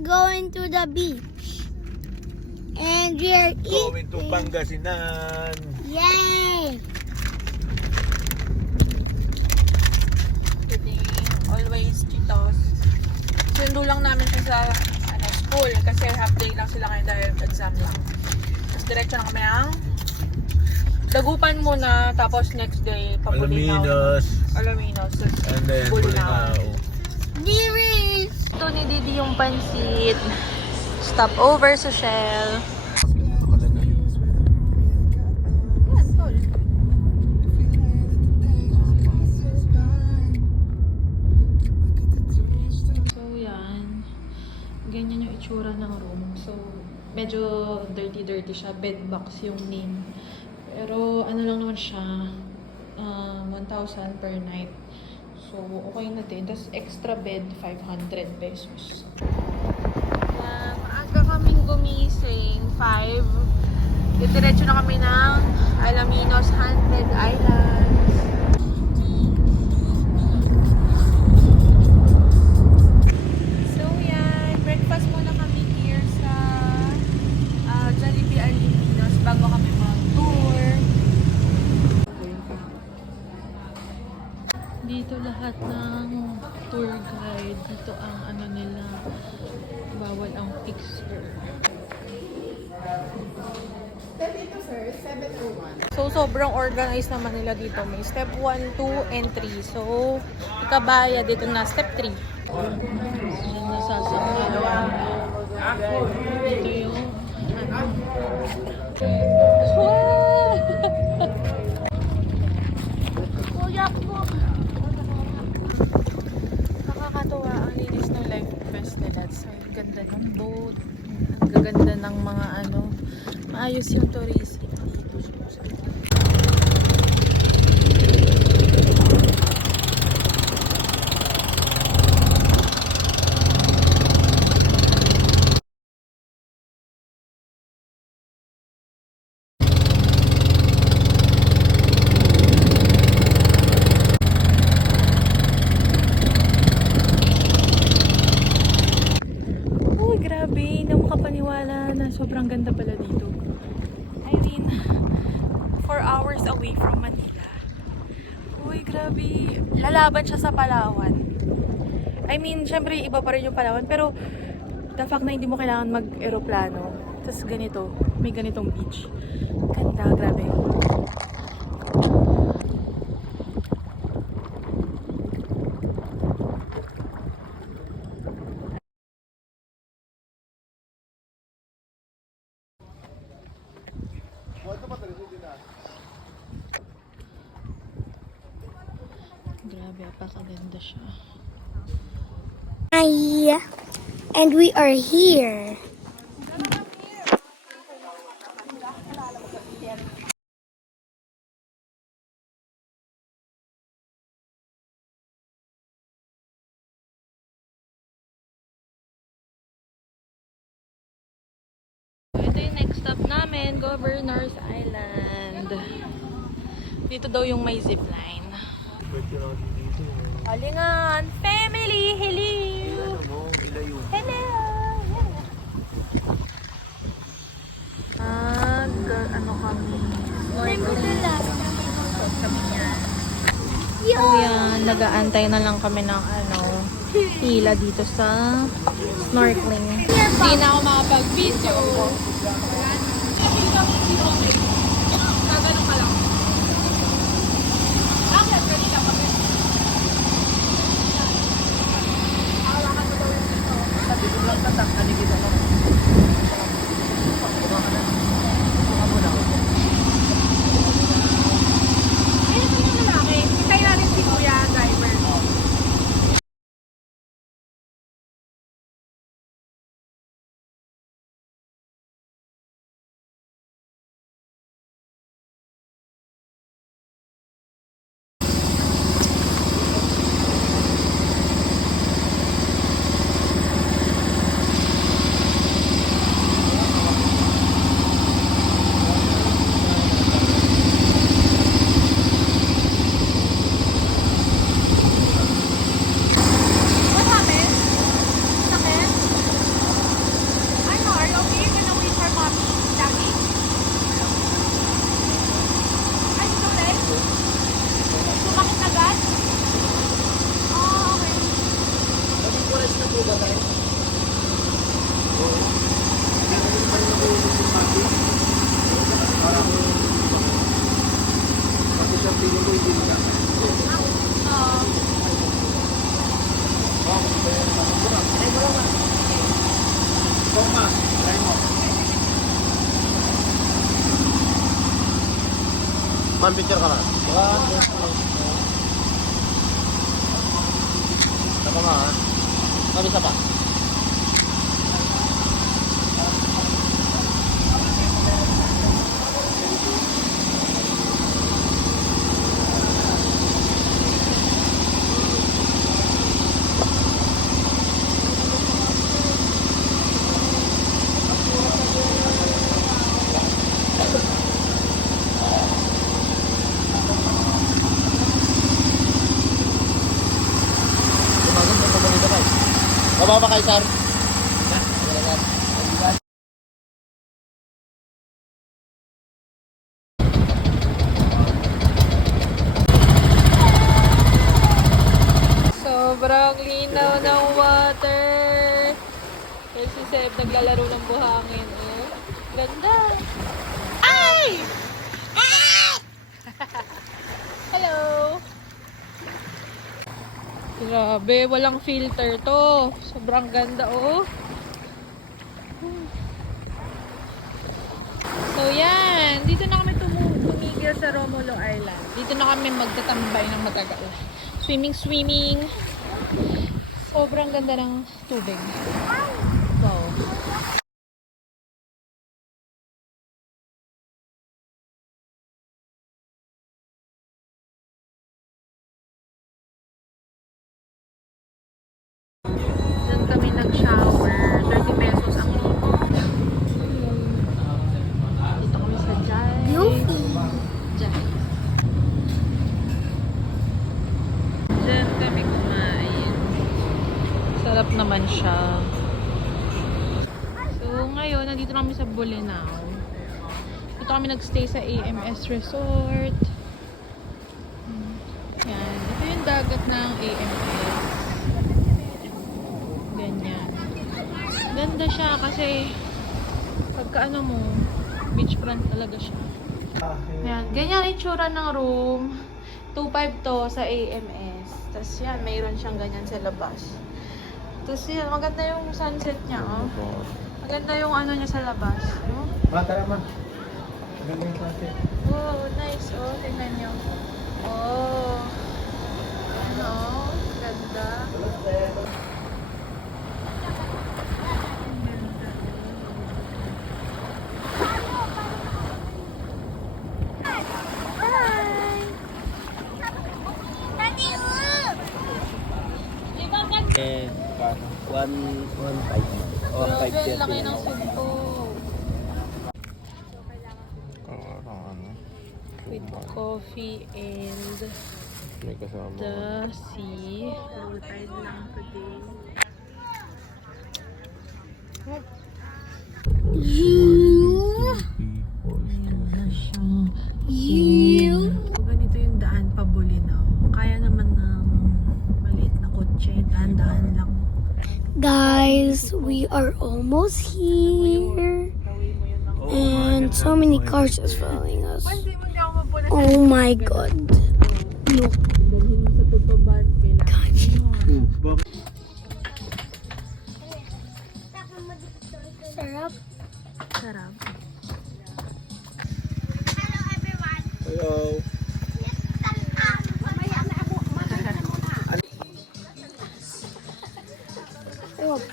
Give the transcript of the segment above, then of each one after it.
are going to the beach. And we are Going to Pangasinan. Yay! Kidding. Always Cheetos. Sundo lang namin siya sa school kasi half day lang sila ngayon dahil exam lang. Tapos diretso na kami ang Dagupan muna, tapos next day Bulinaw. Alaminos. And then Bulinaw. Dearies! Ito ni Didi yung pansit. Stop over sa Shell. Yan, tol. So yan. Ganyan yung itsura ng room. So medyo dirty siya. Bed box yung name. Pero ano lang naman siya. 1,000 per night. So, okay na din. Tapos, extra bed, 500 pesos. Maaga kaming gumising, 5. Diretso na kami ng Alaminos Haunted Islands. So, yan. Breakfast muna kami here sa Jollibee Alaminos bago kami mag-tour. Dito lahat ng tour guide. Dito ang ano nila. Bawal ang picture. So, sobrang organized naman nila dito. May step 1, 2, and 3. So, ikabaya dito na step 3. Yan nasasakyan. Dito yung Kuya po! Nakakatuwa ang linis ng life vest nila. So, ang ganda ng boat. Ang gaganda ng mga ano. Maayos yung tourism dito. Grabe, hindi ako makapaniwala na sobrang ganda pala dito. I mean, 4 hours away from Manila. Uy, grabe. Lalaban siya sa Palawan. I mean, syempre iba pa rin yung Palawan. Pero, the fact na hindi mo kailangan mag-aeroplano. Tapos ganito, may ganitong beach. Ganda, grabe. Grabe, apakaganda siya. Hi! And we are here. Ito yung next stop namin, Governor's Island. Dito daw yung may zipline. Halingan! Family! Hello! Hello! Ano kami? So yan, nag-aantay na lang kami ng pila dito sa snorkeling. Hindi na ako makapag-video. Gaganon ka lang. Bakit? Kanina pa rin. Hawakan mo daw yung ito. Sabi ko lang tatak, kanigit ako. Man, picture ka na. Saka ma, ha? Kami isa pa. Baba ba kayo, sir? Sobrang linaw ng water. Kasi si Seb naglalaro ng buhangin. Oh. Ganda. Ay! Hello! Grabe, walang filter to. Sobrang ganda, oh. So, yan. Dito na kami tumigil sa Romulo Island. Dito na kami magtatambay ng matagal. Swimming. Sobrang ganda ng tubig. Wow. Diyan kami nag-shower. 30 pesos ang libo. Dito kami sa Jai. Jai. Diyan kami kumain. Sarap naman siya. So, ngayon, nandito kami sa Bolinao. Dito kami nagstay sa AMS Resort. Yan. Ito yung dagat ng AMS. Ganyan. Ganda siya kasi pagka ano mo, beachfront talaga siya. Yan. Ganyan ang itsura ng room. 2.5 to sa AMS. Tapos yan, mayroon siyang ganyan sa labas. Tapos yan, maganda yung sunset niya, oh. Maganda yung ano niya sa labas. Oh, Tara ma. Maganda yung klase. oh nice. Oh, tingnan niyo. Oh. Ano? Ganda. Eh, 1.5. Oh, Grabe, 5.30 laki na ng ako. sugpo. With coffee and May kasama. the sea. Roll tide lang today. So, ganito yung daan pa Bolinao. Kaya naman ng maliit na kotse. Daan-daan lang. Guys, we are almost here. And so many cars is following us. Hindi mo ako mapuna sa Oh my god. Look. dalhin mo sa pagbaban. Kailangan mo. Sarap. Sarap. Hello.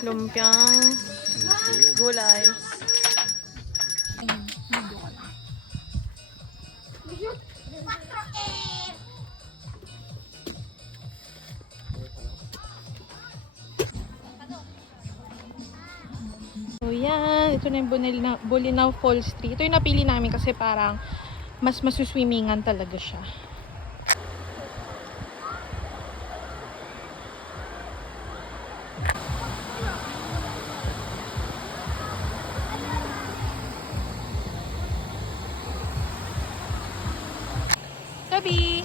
Lumpiang gulay. So yan, ito na yung Bolinao Falls 3. Ito yung napili namin kasi parang mas masuswimmingan talaga siya. Gabi!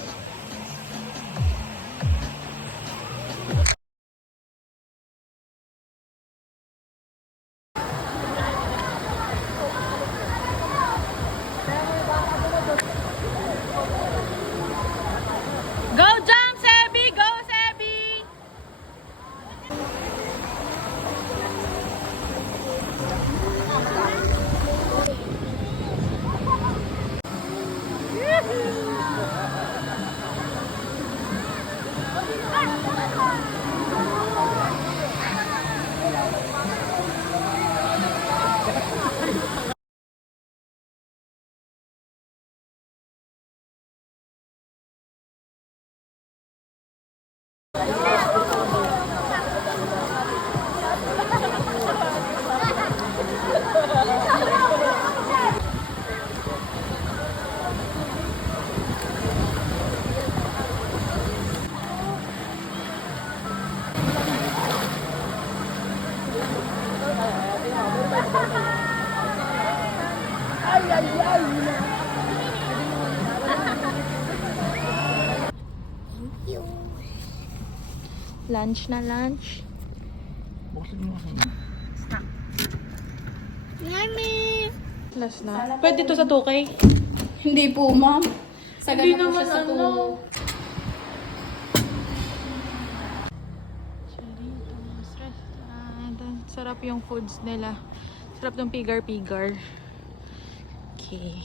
Lunch na lunch. Mommy! Last na. Pwede to sa 2K? Hindi po, ma'am. Hindi naman ano. Charitos Restaurant. Sarap yung foods nila. Sarap ng pigar-pigar. Okay.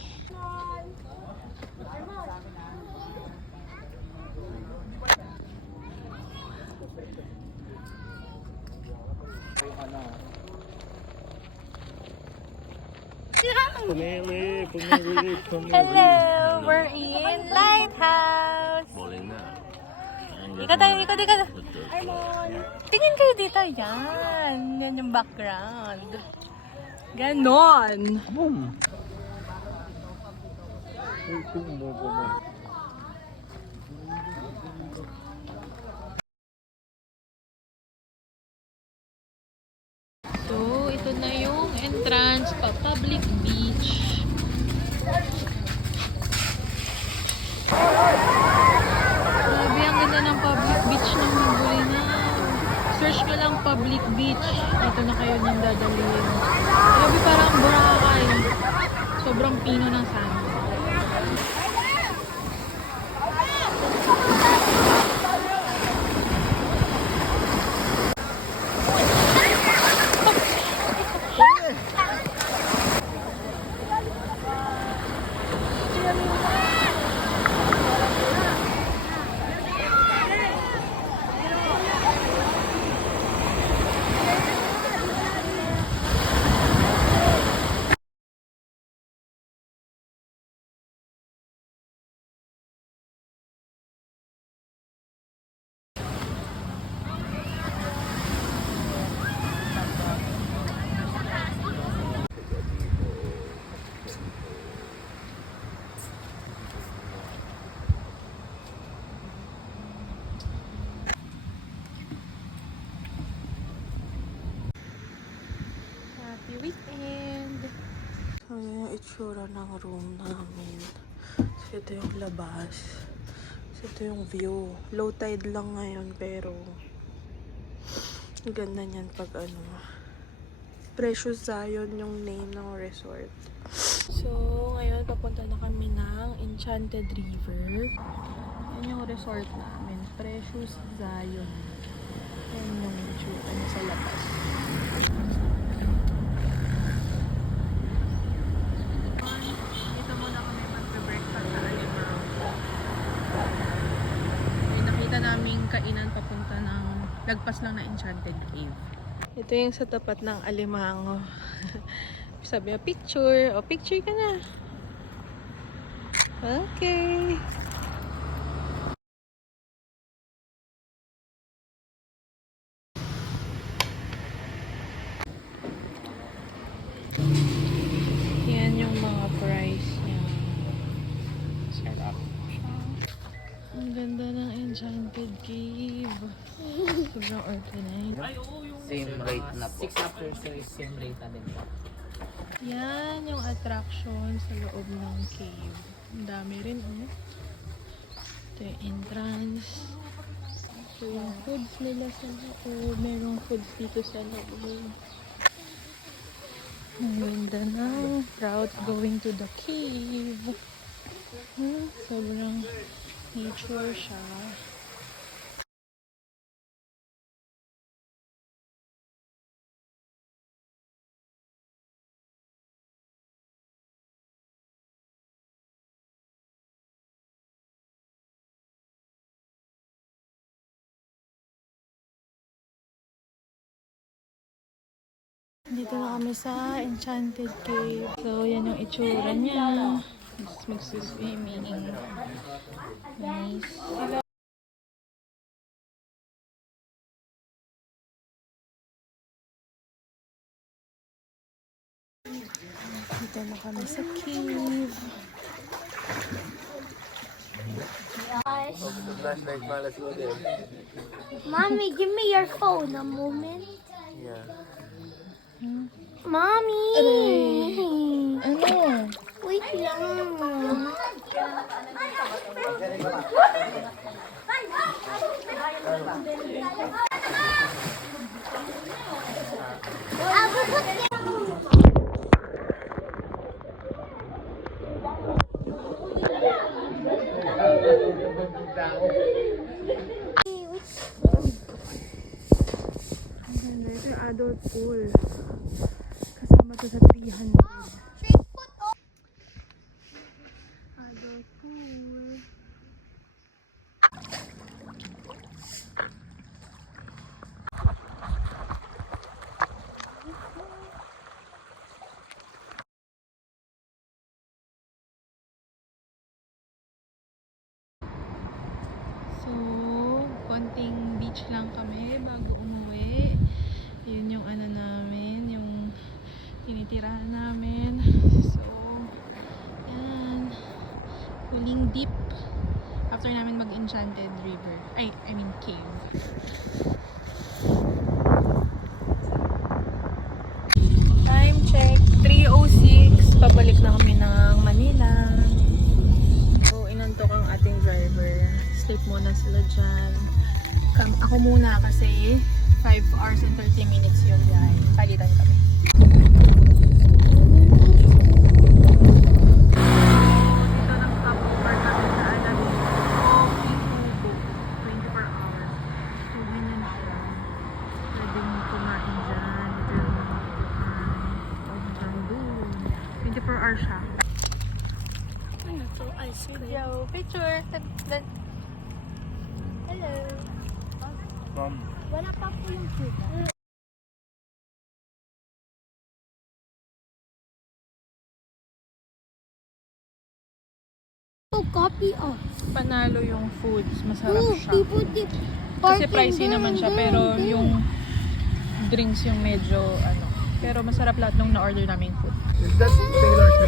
Pumili, pumili, pumili. Hello! We're in Lighthouse! Bowling na. Ikot tayo, ikot. Tingin kayo dito. Yan. Yan yung background. Ganon. Boom! So, ito na yung entrance pa public beach. Grabe, ang ganda ng public beach ng Bulinaw. Search nyo lang public beach. Ito na kayo niyang dadalhin. Grabe, parang Boracay. Sobrang pino ng sand. Happy weekend! So, yung itsura ng room namin. So, ito yung labas. So, ito yung view. Low tide lang ngayon, pero ang ganda niyan pag ano. Precious Zion yung name ng resort. So, ngayon papunta na kami ng Enchanted River. Yan yung resort namin. Precious Zion. Yan yung itsura niya sa labas. Dito muna kami mag-breakfast sa Alimang. May nakita naming kainan papunta ng lagpas lang na Enchanted Cave. Ito yung sa tapat ng Alimango. Sabi niya, picture. O, picture ka na. Okay. Yan yung mga price niya. Sarap. Ang ganda ng Enchanted Cave. Sobrang organized. Same rate na po. 6 after is same rate na din po. Yan yung attraction sa loob ng cave. Ang dami rin, oh. Ito yung entrance. Ito yung foods nila sa loob. Merong foods dito sa loob. Ang ganda ng route going to the cave. Sobrang nature siya. Dito na kami sa Enchanted Cave. So, yan yung itsura niya. Just magsiswimming. Nice. Dito na kami sa cave. Flashlight malas ko din. Mommy, give me your phone a moment. Yeah. Mommy! Ano? Wait lang. Ang ganda. Ito yung adult pool. Kasama to sa 300. Adult pool. So, konting beach lang kami bago umuwi. Yun yung ano namin, yung tinitirahan namin. So, yan. Huling dip after namin mag-Enchanted River. I mean cave. Time check, 3:06. Pabalik na kami ng Manila. So, inantok ang ating driver. Sleep muna sila dyan. Ako muna kasi 5 hours and 30 minutes yun dyan. Palitan kami. Dito ng stopover kami sa Alabing. Kubo. 24 hours. So, ganyan siya. Pwede mo kumain dyan. Ito yung mga kumain. Doon. 24 hours siya. So I see Yo, picture. Hello. Mom. Wala pa po yung sugar. Oh, copy of. Panalo yung foods. Masarap Oh, siya. people dip. Kasi pricey naman siya, pero yung drinks yung medyo ano. Pero masarap lahat nung na-order naming food. Is that Taylor's